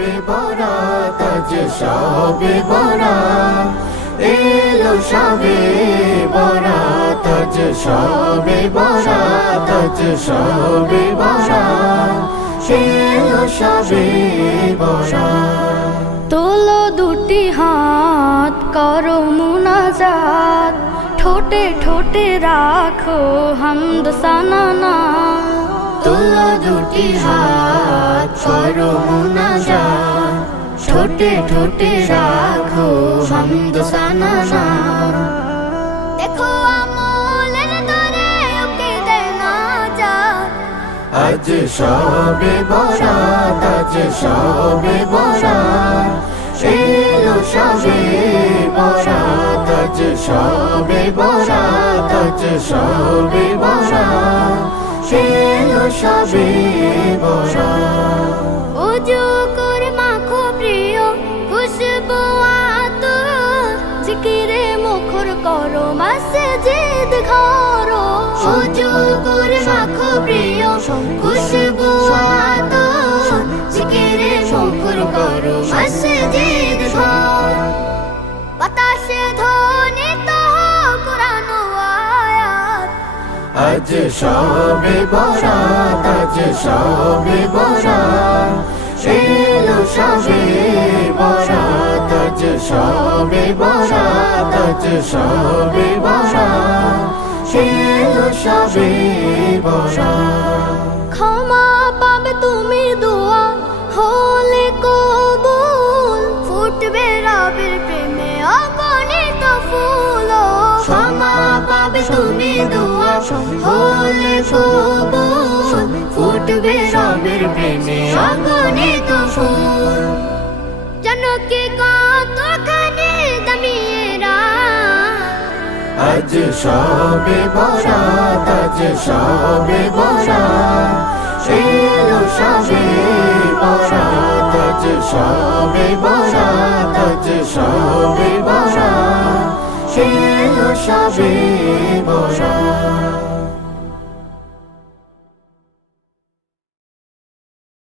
সবে বরাত আজ সবে বরাত। এলো সবে বরাত আজ সবে বরাত আজ সবে বরাত। এলো সবে বরাত। তোলো দুটি হাত করো মুনাজাত। ঠোঁটে ঠোঁটে রাখো হামদ সানানা। তোলো দুটি হাত করো মুনাজাত। ঠোঁটে ঠোঁটে রাখো হামদ সানানা দেখো আমলের দরে ওকে দেনা যা আজ সবে বরাত আজ সবে বরাত। এলো সবে বরাত আজ সবে বরাত আজ সবে বরাত। এলো সবে বরাত। করে মুখর করো মসজিদ ঘরো। ওজু করে মাখো প্রিয় খুশবু আত জিকিরে মুখর করো মসজিদ ঘর। বাতাসে ধ্বনি তো কোরআন আয়াত। আজ সবে বরাত আজ সবে বরাত। সবে বরাত আজ সবে বরাত। এলো সবে বরাত। ক্ষমা পাবে তুমি দোয়া, হলে কবুল। ফুটবে রবের প্রেমে অগণিত ফুল। ক্ষমা পাবে তুমি দোয়া, হলে কবুল। ফুটবে রবের প্রেমে অগণিত ফুল। আজ সবে বরাত, আজ সবে বরাত। এলো সবে বরাত, আজ সবে বরাত, আজ সবে বরাত। এলো সবে বরাত।